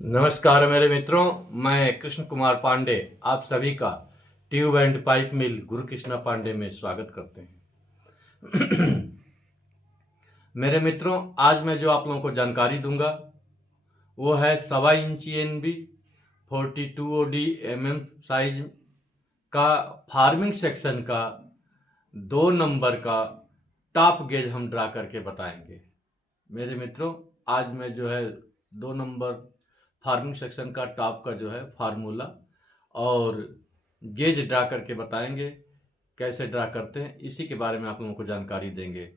नमस्कार मेरे मित्रों, मैं कृष्ण कुमार पांडे आप सभी का ट्यूब एंड पाइप मिल गुरु कृष्णा पांडे में स्वागत करते हैं। मेरे मित्रों, आज मैं जो आप लोगों को जानकारी दूंगा वो है 1.25 इंची NB 42 OD mm साइज का फार्मिंग सेक्शन का 2 नंबर का टॉप गेज हम ड्रा करके बताएंगे। मेरे मित्रों, आज मैं जो है 2 नंबर फार्मिंग सेक्शन का टॉप का जो है फार्मूला और गेज ड्रा करके बताएंगे। कैसे ड्रा करते हैं इसी के बारे में आप लोगों को जानकारी देंगे।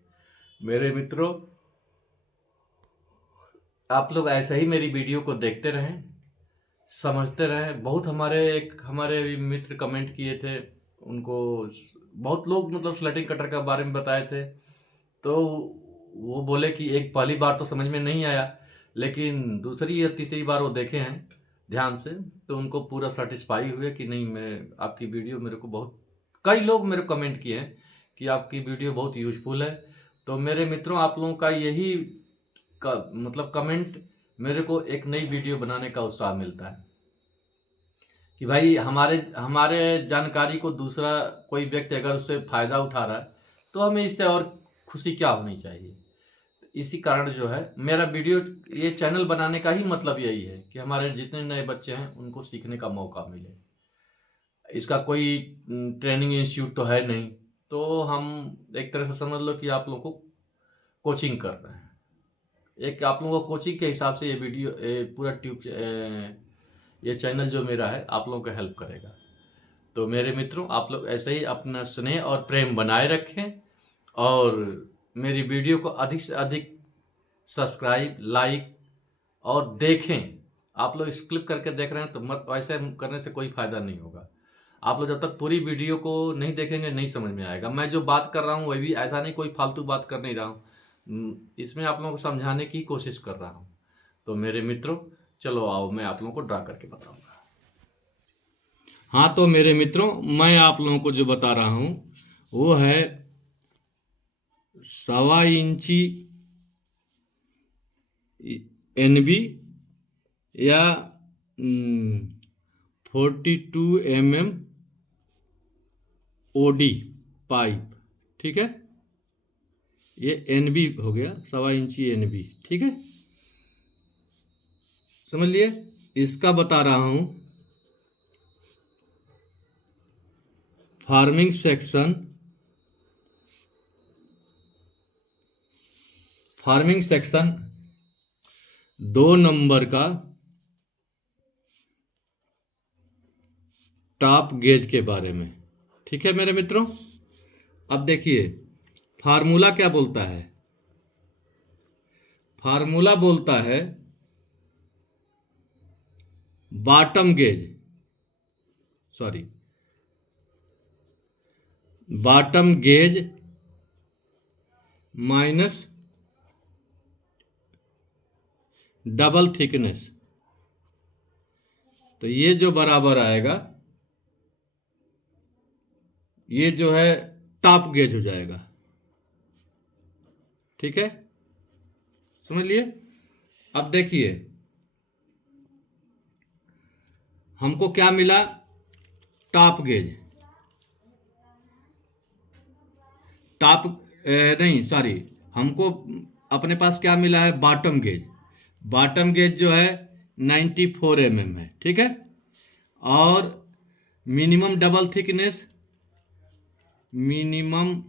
मेरे मित्रों, आप लोग ऐसे ही मेरी वीडियो को देखते रहें, समझते रहें। बहुत हमारे भी मित्र कमेंट किए थे, उनको बहुत लोग मतलब स्लटिंग कटर के बारे में बताए थे, तो वो बोले कि एक पहली बार तो समझ में नहीं आया, लेकिन दूसरी या तीसरी बार वो देखे हैं ध्यान से तो उनको पूरा सेटिस्फाई हुए कि नहीं, मैं आपकी वीडियो मेरे को बहुत, कई लोग मेरे को कमेंट किए हैं कि आपकी वीडियो बहुत यूजफुल है। तो मेरे मित्रों, आप लोगों का यही मतलब कमेंट मेरे को एक नई वीडियो बनाने का उत्साह मिलता है कि भाई हमारे हमारे जानकारी को दूसरा कोई व्यक्ति अगर उससे फ़ायदा उठा रहा है तो हमें इससे और खुशी क्या होनी चाहिए। इसी कारण जो है मेरा वीडियो, ये चैनल बनाने का ही मतलब यही है कि हमारे जितने नए बच्चे हैं उनको सीखने का मौका मिले। इसका कोई ट्रेनिंग इंस्टीट्यूट तो है नहीं, तो हम एक तरह से समझ लो कि आप लोगों को कोचिंग कर रहे हैं। एक आप लोगों को कोचिंग के हिसाब से ये वीडियो, पूरा ये चैनल जो मेरा है आप लोगों को हेल्प करेगा। तो मेरे मित्रों, आप लोग ऐसे ही अपना स्नेह और प्रेम बनाए रखें और मेरी वीडियो को अधिक से अधिक सब्सक्राइब, लाइक और देखें। आप लोग स्किप करके देख रहे हैं तो मत, ऐसे करने से कोई फ़ायदा नहीं होगा। आप लोग जब तक पूरी वीडियो को नहीं देखेंगे नहीं समझ में आएगा। मैं जो बात कर रहा हूँ वह भी ऐसा नहीं, कोई फालतू बात कर नहीं रहा हूँ, इसमें आप लोगों को समझाने की कोशिश कर रहा हूँ। तो मेरे मित्रों, चलो आओ मैं आप लोगों को ड्रा करके बताऊँगा। हाँ, तो मेरे मित्रों, मैं आप लोगों को जो बता रहा हूँ वो है 1.25 इंची NB या 42 mm OD पाइप। ठीक है, ये NB हो गया, 1.25 इंची NB। ठीक है, समझ लिए। इसका बता रहा हूँ farming section, farming section 2 number का टॉप गेज के बारे में। ठीक है मेरे मित्रों, अब देखिए फार्मूला क्या बोलता है। फार्मूला बोलता है bottom gauge, sorry, bottom gauge minus double thickness, तो ये जो बराबर आएगा ये जो है टॉप गेज हो जाएगा। ठीक है, समझ लिए। अब देखिए हमको क्या मिला, टॉप गेज, टॉप नहीं सॉरी, हमको अपने पास क्या मिला है, बॉटम गेज। बॉटम गेज जो है 94 mm है। ठीक है, और minimum double thickness, minimum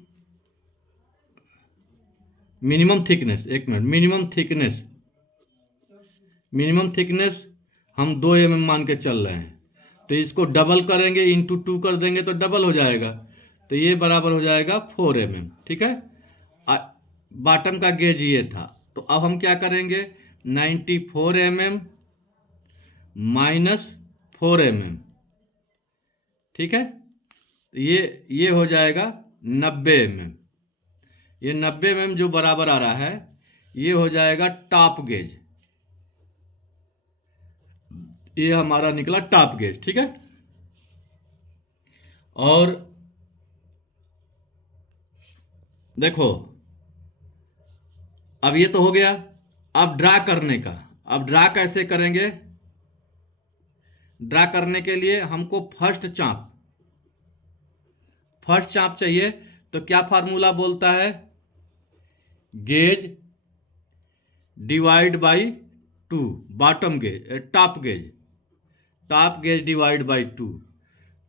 thickness, एक मिनट, मिनिमम थिकनेस हम 2 mm मान के चल रहे हैं, तो इसको डबल करेंगे, इंटू 2 कर देंगे तो डबल हो जाएगा, तो ये बराबर हो जाएगा 4 mm। ठीक है, बॉटम का गेज ये था, तो अब हम क्या करेंगे, 94 mm माइनस 4 mm। ठीक है, तो ये हो जाएगा 90 mm। ये 90 mm जो बराबर आ रहा है ये हो जाएगा टॉप गेज, ये हमारा निकला टॉप गेज। ठीक है, और देखो अब ये तो हो गया। अब ड्रा करने का, अब ड्रा कैसे करेंगे ड्रा करने के लिए हमको फर्स्ट चाप चाहिए। तो क्या फार्मूला बोलता है, gauge divide by 2, bottom gauge top gauge divide by 2,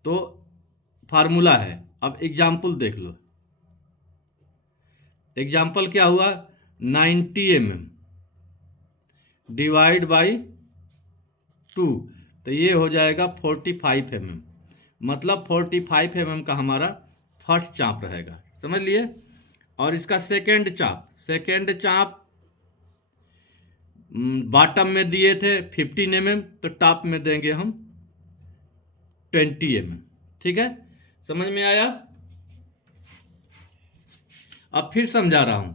तो फार्मूला है। अब एग्जाम्पल देख लो, एग्जाम्पल क्या हुआ, 90 mm डिवाइड बाई 2, तो ये हो जाएगा 45 mm, मतलब 45 mm का हमारा फर्स्ट चाप रहेगा, समझ लिए। और इसका सेकेंड चाप बॉटम में दिए थे 15 mm, तो टॉप में देंगे हम 20 mm, ठीक है, समझ में आया। अब फिर समझा रहा हूं,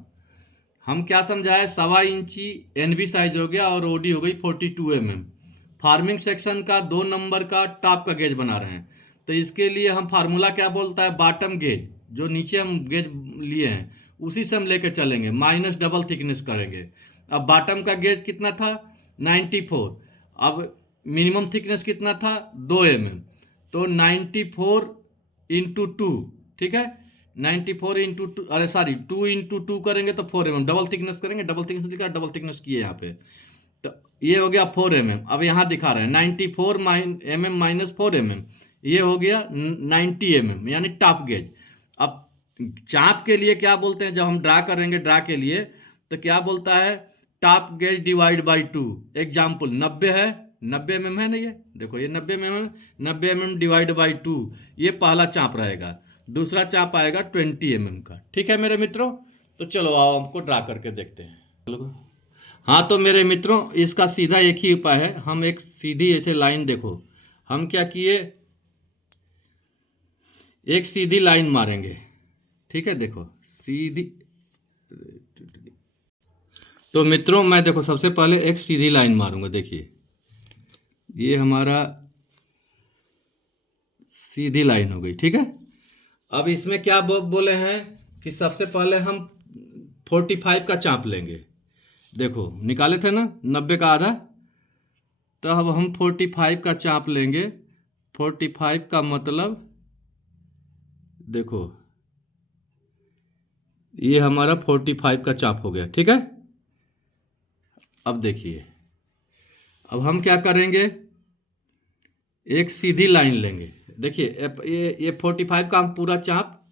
हम क्या समझाए, 1.25 इंची एनबी साइज हो गया और ओडी हो गई 42 mm। फार्मिंग सेक्शन का 2 नंबर का टॉप का गेज बना रहे हैं, तो इसके लिए हम फार्मूला क्या बोलता है, बॉटम गेज जो नीचे हम गेज लिए हैं उसी से हम लेके चलेंगे, माइनस डबल थिकनेस करेंगे। अब बॉटम का गेज कितना था, 94, अब मिनिमम थिकनेस कितना था, 2 mm, तो 94 इंटू 2, ठीक है, 94 इंटू 2, अरे सॉरी 2 इंटू 2 करेंगे तो 4 mm, डबल थिकनेस करेंगे, डबल थिकनेस लिखा, डबल थिकनेस किए यहाँ पे, तो ये हो गया 4 mm। अब यहाँ दिखा रहे हैं 94 mm माइनस 4 mm, ये हो गया 90 mm, यानी टॉप गेज। अब चाप के लिए क्या बोलते हैं, जब हम ड्रा करेंगे ड्रा के लिए, तो क्या बोलता है, top gauge divide by 2। Example 90 है, 90 mm है ना, ये देखो ये 90 mm डिवाइड बाई 2, ये पहला चाप रहेगा। दूसरा चाप आएगा 20 mm का, ठीक है मेरे मित्रों। तो चलो आओ हमको ड्रा करके देखते हैं। हाँ तो मेरे मित्रों, इसका सीधा एक ही उपाय है, हम एक सीधी ऐसे लाइन, देखो हम क्या किए, एक सीधी लाइन मारेंगे, ठीक है, देखो सीधी। तो मित्रों मैं देखो सबसे पहले एक सीधी लाइन मारूंगा, देखिए ये हमारा सीधी लाइन हो गई, ठीक है। अब इसमें क्या बोले हैं कि सबसे पहले हम 45 का चाप लेंगे, देखो निकाले थे ना 90 का आधा, तो अब हम 45 का चाप लेंगे। 45 का मतलब देखो ये हमारा 45 का चाप हो गया, ठीक है। अब देखिए, अब हम क्या करेंगे, एक सीधी लाइन लेंगे, देखिए ये 45 का हम पूरा चाप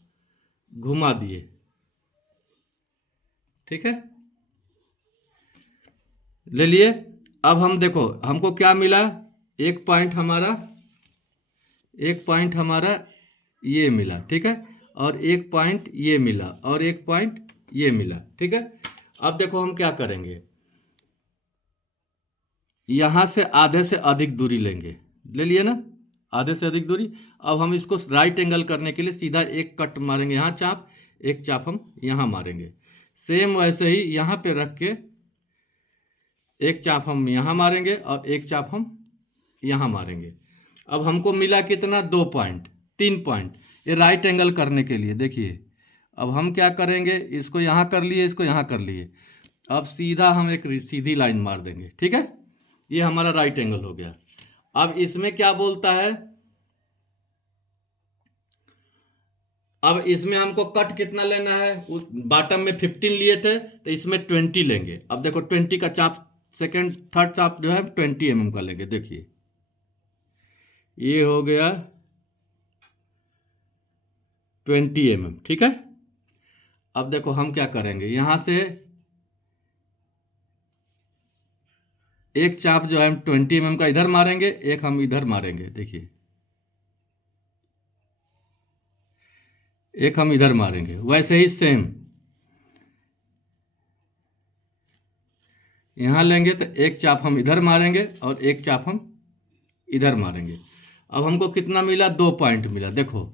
घुमा दिए, ठीक है, ले लिए। अब हम देखो हमको क्या मिला, एक पॉइंट हमारा ये मिला, ठीक है, और एक पॉइंट ये मिला, और एक पॉइंट ये मिला, ठीक है। अब देखो हम क्या करेंगे, यहां से आधे से अधिक दूरी लेंगे, ले लिए ना आधे से अधिक दूरी। अब हम इसको राइट एंगल करने के लिए सीधा एक कट मारेंगे, यहाँ चाप, एक चाप हम यहाँ मारेंगे, सेम वैसे ही यहाँ पे रख के एक चाप हम यहाँ मारेंगे और एक चाप हम यहाँ मारेंगे। अब हमको मिला कितना, 2 पॉइंट, 3 पॉइंट, ये राइट एंगल करने के लिए। देखिए अब हम क्या करेंगे, इसको यहाँ कर लिए, इसको यहाँ कर लिए, अब सीधा हम एक सीधी लाइन मार देंगे, ठीक है, ये हमारा राइट एंगल हो गया। अब इसमें क्या बोलता है, अब इसमें हमको कट कितना लेना है, उस बॉटम में 15 लिए थे तो इसमें 20 लेंगे। अब देखो 20 का चाप, सेकेंड थर्ड चाप जो है 20 mm का लेंगे, देखिए ये हो गया 20 mm, ठीक है। अब देखो हम क्या करेंगे, यहां से एक चाप जो है हम 20 mm का इधर मारेंगे, एक हम इधर मारेंगे, देखिए एक हम इधर मारेंगे, वैसे ही सेम यहाँ लेंगे तो एक चाप हम इधर मारेंगे और एक चाप हम इधर मारेंगे। अब हमको कितना मिला, 2 पॉइंट मिला, देखो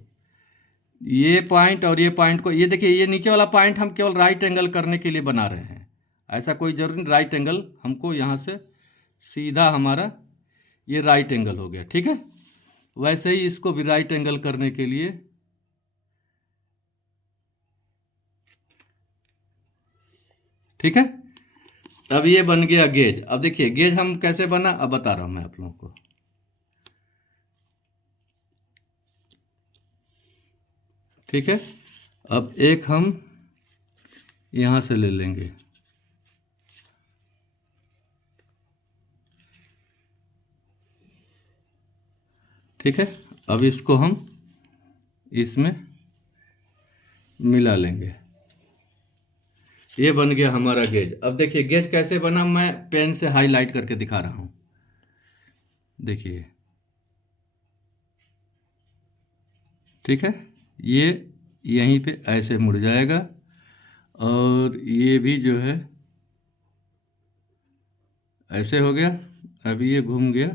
ये पॉइंट और ये पॉइंट को, ये देखिए ये नीचे वाला पॉइंट हम केवल राइट एंगल करने के लिए बना रहे हैं, ऐसा कोई जरूरी नहीं, राइट एंगल हमको यहाँ से सीधा हमारा ये राइट एंगल हो गया, ठीक है। वैसे ही इसको भी राइट एंगल करने के लिए ठीक है। अब ये बन गया गेज। अब देखिए गेज हम कैसे बना, अब बता रहा हूं मैं आप लोगों को। ठीक है। अब एक हम यहाँ से ले लेंगे, ठीक है। अब इसको हम इसमें मिला लेंगे। ये बन गया हमारा गेज। अब देखिए गेज कैसे बना, मैं पेन से हाईलाइट करके दिखा रहा हूँ। देखिए, ठीक है, ये यहीं पे ऐसे मुड़ जाएगा और ये भी जो है ऐसे हो गया। अभी ये घूम गया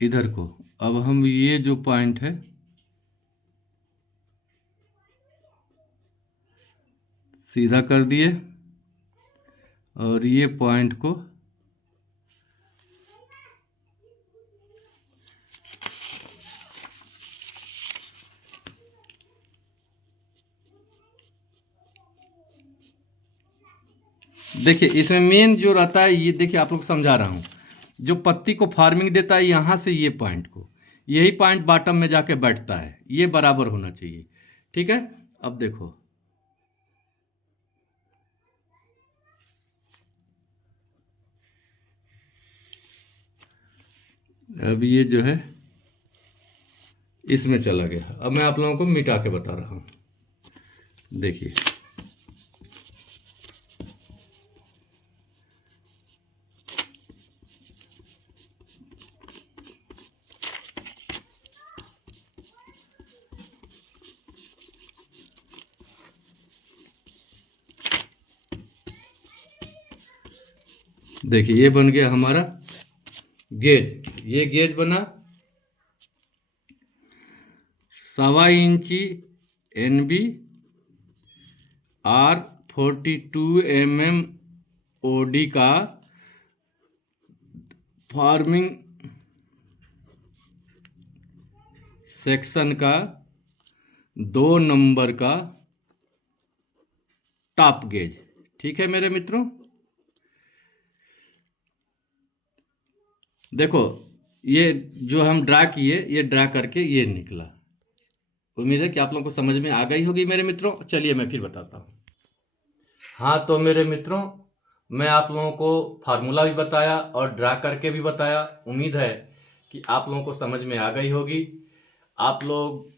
इधर को। अब हम ये जो पॉइंट है सीधा कर दिए और ये पॉइंट को देखिए, इसमें मेन जो रहता है ये देखिए, आप लोग समझा रहा हूँ, जो पत्ती को फार्मिंग देता है यहाँ से ये पॉइंट को, यही पॉइंट बॉटम में जाके बैठता है, ये बराबर होना चाहिए, ठीक है। अब देखो, अब ये जो है इसमें चला गया। अब मैं आप लोगों को मिटा के बता रहा हूँ। देखिए, देखिए ये बन गया हमारा गेज। ये गेज बना 1.25 इंची NB R42 mm OD का फार्मिंग सेक्शन का 2 नंबर का टॉप गेज, ठीक है मेरे मित्रों। देखो, ये जो हम ड्रा किए, ये ड्रा करके ये निकला। उम्मीद है कि आप लोगों को समझ में आ गई होगी मेरे मित्रों। चलिए मैं फिर बताता हूँ। हाँ तो मेरे मित्रों, मैं आप लोगों को फार्मूला भी बताया और ड्रा करके भी बताया। उम्मीद है कि आप लोगों को समझ में आ गई होगी। आप लोग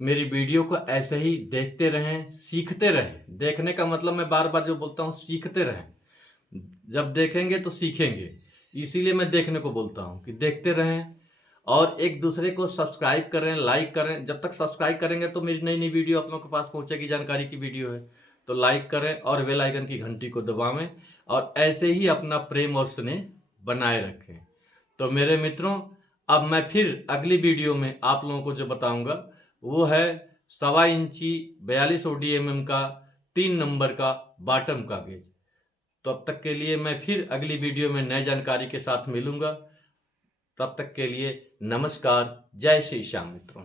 मेरी वीडियो को ऐसे ही देखते रहें, सीखते रहें। देखने का मतलब मैं बार बार जो बोलता हूँ, सीखते रहें। जब देखेंगे तो सीखेंगे, इसीलिए मैं देखने को बोलता हूँ कि देखते रहें और एक दूसरे को सब्सक्राइब करें, लाइक करें। जब तक सब्सक्राइब करेंगे तो मेरी नई नई वीडियो आप लोगों के पास पहुँचेगी। जानकारी की वीडियो है तो लाइक करें और बेल आइकन की घंटी को दबावें और ऐसे ही अपना प्रेम और स्नेह बनाए रखें। तो मेरे मित्रों, अब मैं फिर अगली वीडियो में आप लोगों को जो बताऊंगा वो है 1.25 इंची 42 OD का 3 नंबर का बॉटम का गेज। तो अब तक के लिए मैं फिर अगली वीडियो में नई जानकारी के साथ मिलूंगा। तब तक के लिए नमस्कार, जय श्री श्याम मित्रों।